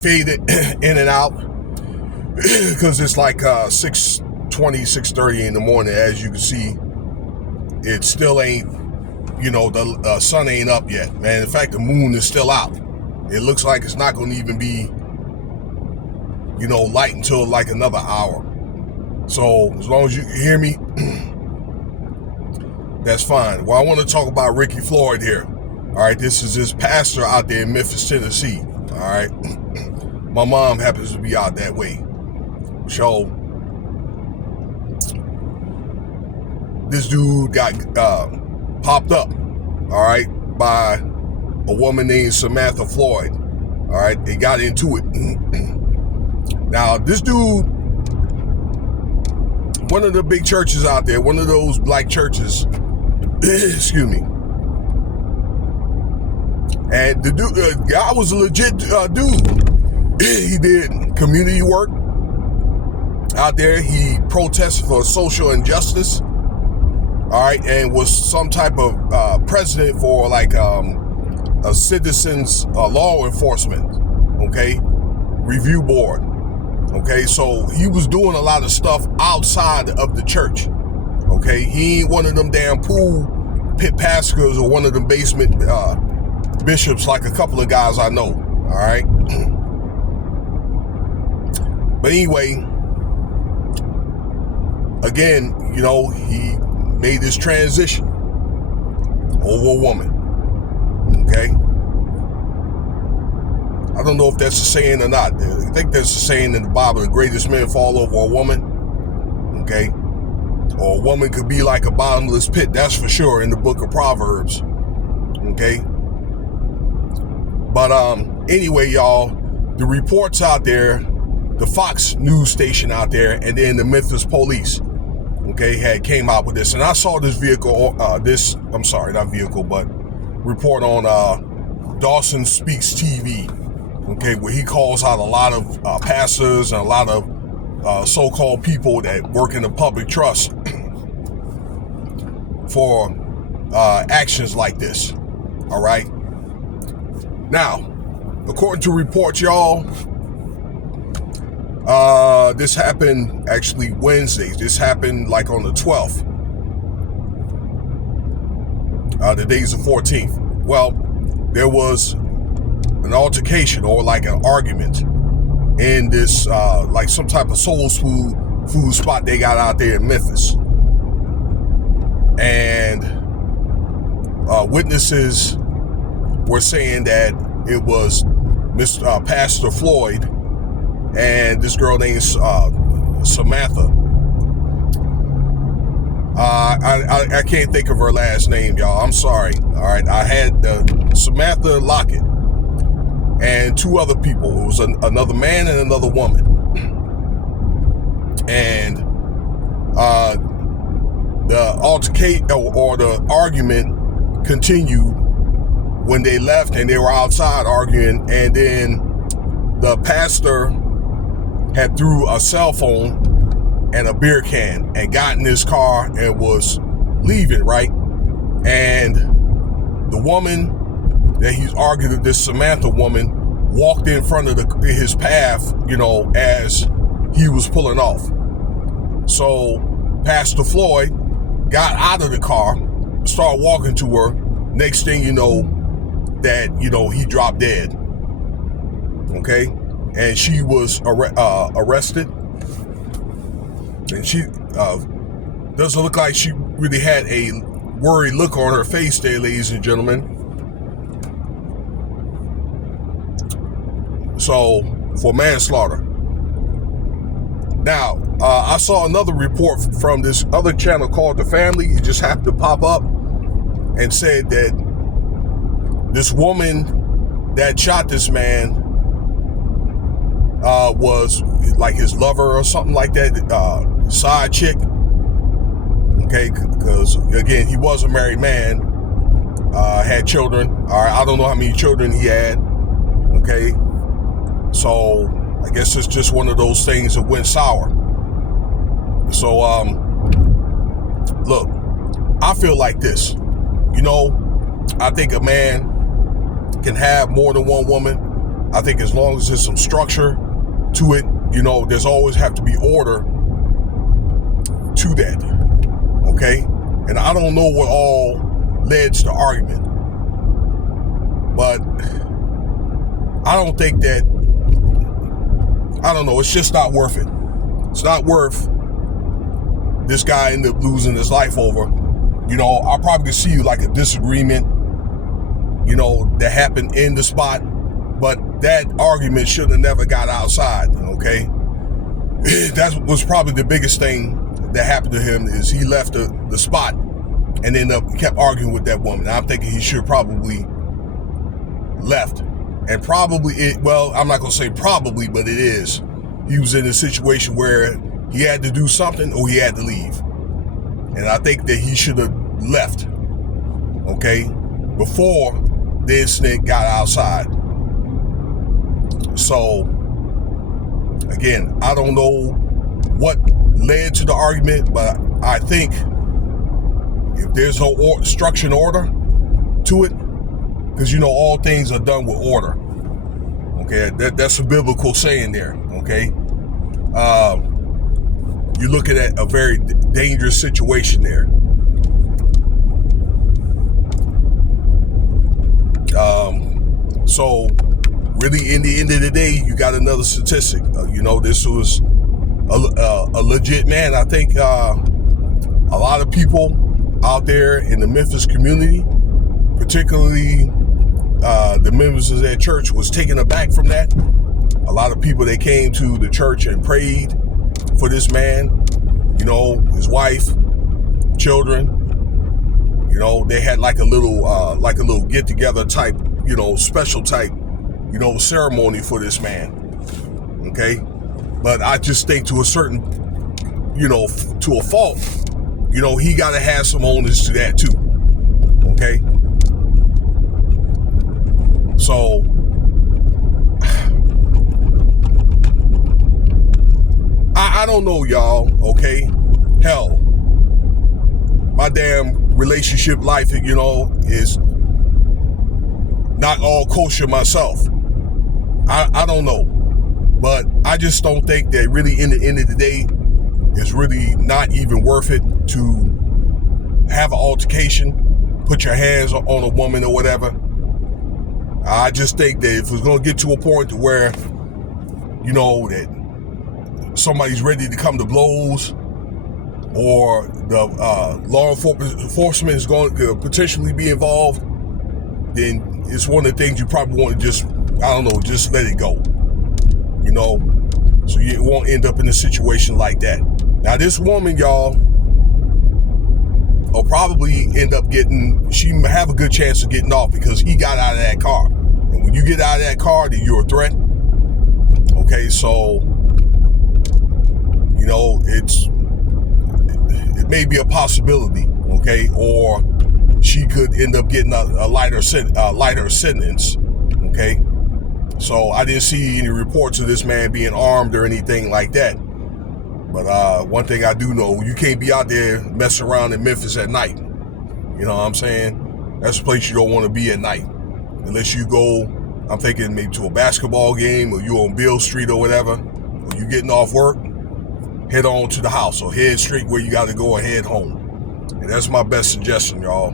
faded in and out because it's like 6:20, 6:30 in the morning. As you can see, it still ain't, the sun ain't up yet, man. In fact, the moon is still out. It looks like it's not going to even be, light until like another hour. So as long as you can hear me, that's fine. Well, I want to talk about Ricky Floyd here. All right, this is this pastor out there in Memphis, Tennessee. All right, my mom happens to be out that way. So this dude got popped up, all right, by a woman named Samantha Floyd. All right, they got into it. Now, this dude, one of the big churches out there, one of those black churches, excuse me. And the dude, guy was a legit dude. He did community work out there. He protested for social injustice. All right, and was some type of president for like a citizens law enforcement, okay, review board. Okay, so he was doing a lot of stuff outside of the church. Okay, he ain't one of them damn pool pit pastors or one of them basement bishops like a couple of guys I know. All right, but anyway, again, he made this transition over a woman. Okay, I don't know if that's a saying or not. I think there's a saying in the Bible: the greatest men fall over a woman. Okay, or a woman could be like a bottomless pit. That's for sure in the book of Proverbs. Okay, but anyway, y'all, the reports out there, the Fox news station out there, and then the Memphis police, okay, had came out with this. And I saw this report on Dawson Speaks TV, okay, where he calls out a lot of pastors and a lot of so-called people that work in the public trust for actions like this. All right. Now, according to reports, y'all, this happened actually Wednesday. This happened like on the 12th. The day's the 14th. Well, there was an altercation or like an argument in this like some type of soul food spot they got out there in Memphis. And witnesses were saying that it was Mr. Pastor Floyd and this girl named Samantha. I can't think of her last name, y'all. I'm sorry. All right, I had Samantha Lockett and two other people. It was another man and another woman. And the altercation or the argument continued when they left and they were outside arguing, and then the pastor had threw a cell phone and a beer can and got in his car and was leaving, right? And the woman that he's arguing with, this Samantha woman, walked in front of his path, as he was pulling off. So Pastor Floyd got out of the car, started walking to her. Next thing you know, that, he dropped dead. Okay? And she was arrested. And she doesn't look like she really had a worried look on her face there, ladies and gentlemen. So, for manslaughter. Now, I saw another report from this other channel called The Family. It just happened to pop up and said that this woman that shot this man was like his lover or something like that, side chick. Okay, because again, he was a married man, had children. All right, I don't know how many children he had. Okay, so I guess it's just one of those things that went sour. So, look, I feel like this. I think a man can have more than one woman. I think as long as there's some structure to it, you know, there's always have to be order to that, okay? And I don't know what all led to the argument, but I don't think that, I don't know, it's just not worth it. It's not worth this guy ended up losing his life over. You know, I'll probably see like a disagreement, you know, that happened in the spot, but that argument should have never got outside, okay? That was probably the biggest thing that happened to him, is he left the spot and then kept arguing with that woman. I'm thinking he should probably left. And probably, well, I'm not going to say probably, but it is. He was in a situation where he had to do something or he had to leave. And I think that he should have left, okay, before the incident got outside. So, again, I don't know what led to the argument, but I think if there's no structure and order to it, because, you know, all things are done with order. Okay, that's a biblical saying there, okay? You're looking at a very dangerous situation there. So, really, in the end of the day, you got another statistic. You know, this was a legit man. I think a lot of people out there in the Memphis community, particularly the members of that church, was taken aback from that. A lot of people, they came to the church and prayed for this man, you know, his wife, children. You know, they had like a little get together type, you know, special type, you know, ceremony for this man. Okay. But I just think to a certain, you know, to a fault, you know, he got to have some onus to that too. Okay. So, I don't know, y'all, okay? Hell, my damn relationship life, you know, is not all kosher myself. I don't know. But I just don't think that really in the end of the day, it's really not even worth it to have an altercation, put your hands on a woman or whatever. I just think that if it's going to get to a point to where, you know, that somebody's ready to come to blows, or the law enforcement is going to potentially be involved, then it's one of the things you probably want to just, I don't know, just let it go, you know, so you won't end up in a situation like that. Now, this woman, y'all, will probably end up she have a good chance of getting off because he got out of that car. And when you get out of that car, then you're a threat. Okay, so, you know, it may be a possibility, okay, or she could end up getting a lighter sentence, okay. So I didn't see any reports of this man being armed or anything like that. But one thing I do know, you can't be out there messing around in Memphis at night. You know what I'm saying? That's a place you don't want to be at night. Unless you go, I'm thinking maybe to a basketball game, or you on Beale Street or whatever, or you getting off work, head on to the house, or head straight where you got to go and head home. And that's my best suggestion, y'all.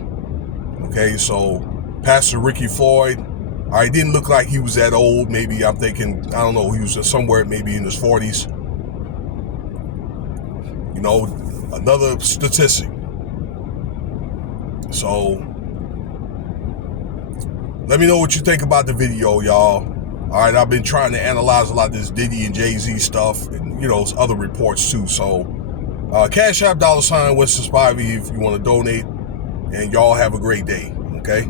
Okay, so Pastor Ricky Floyd, he didn't look like he was that old. Maybe, I'm thinking, I don't know, he was somewhere maybe in his 40s. You know, another statistic. So, let me know what you think about the video, y'all. All right, I've been trying to analyze a lot of this Diddy and Jay-Z stuff, and, you know, other reports too. So, Cash App $Winston Spivey if you want to donate. And y'all have a great day, okay?